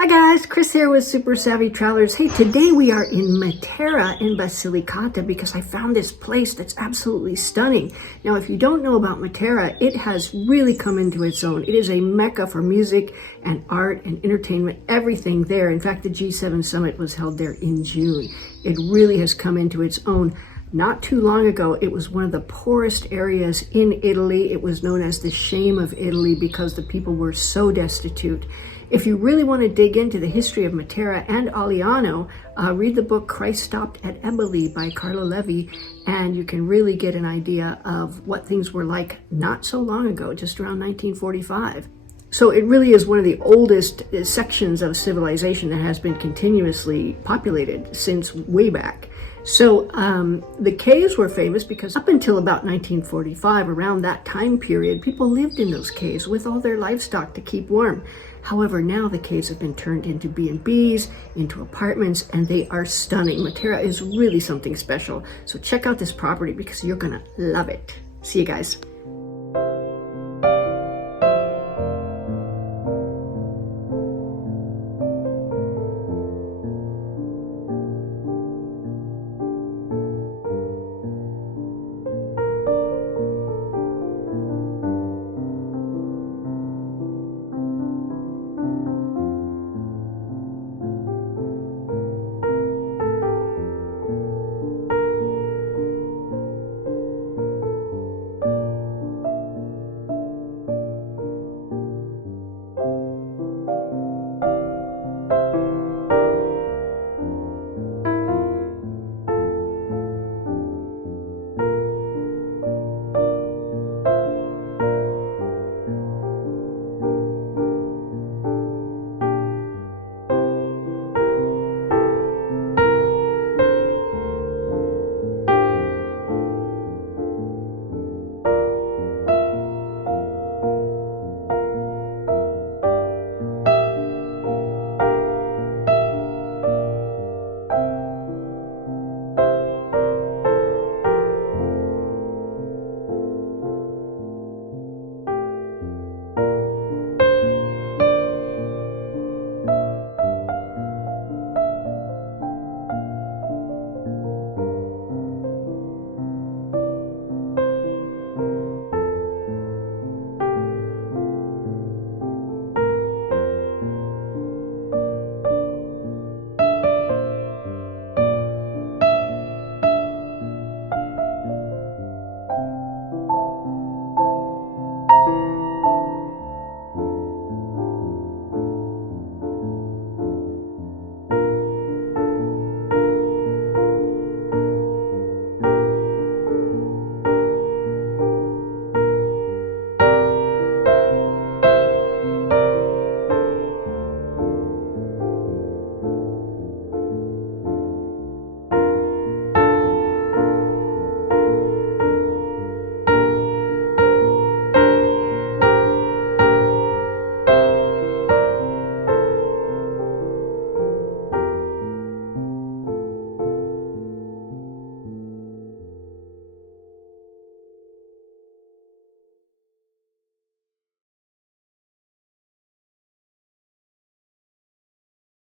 Hi guys, Chris here with Super Savvy Travelers. Hey, today we are in Matera in Basilicata because I found this place that's absolutely stunning. Now, if you don't know about Matera, it has really come into its own. It is a mecca for music and art and entertainment, everything there. In fact, the G7 summit was held there in June. It really has come into its own. Not too long ago, it was one of the poorest areas in Italy. It was known as the shame of Italy because the people were so destitute. If you really want to dig into the history of Matera and Aliano, read the book Christ Stopped at Eboli by Carlo Levi, and you can really get an idea of what things were like not so long ago, just around 1945. So it really is one of the oldest sections of civilization that has been continuously populated since way back. So the caves were famous because up until about 1945, around that time period, people lived in those caves with all their livestock to keep warm. However, now the caves have been turned into B&Bs, into apartments, and they are stunning. Matera is really something special. So check out this property because you're gonna love it. See you guys.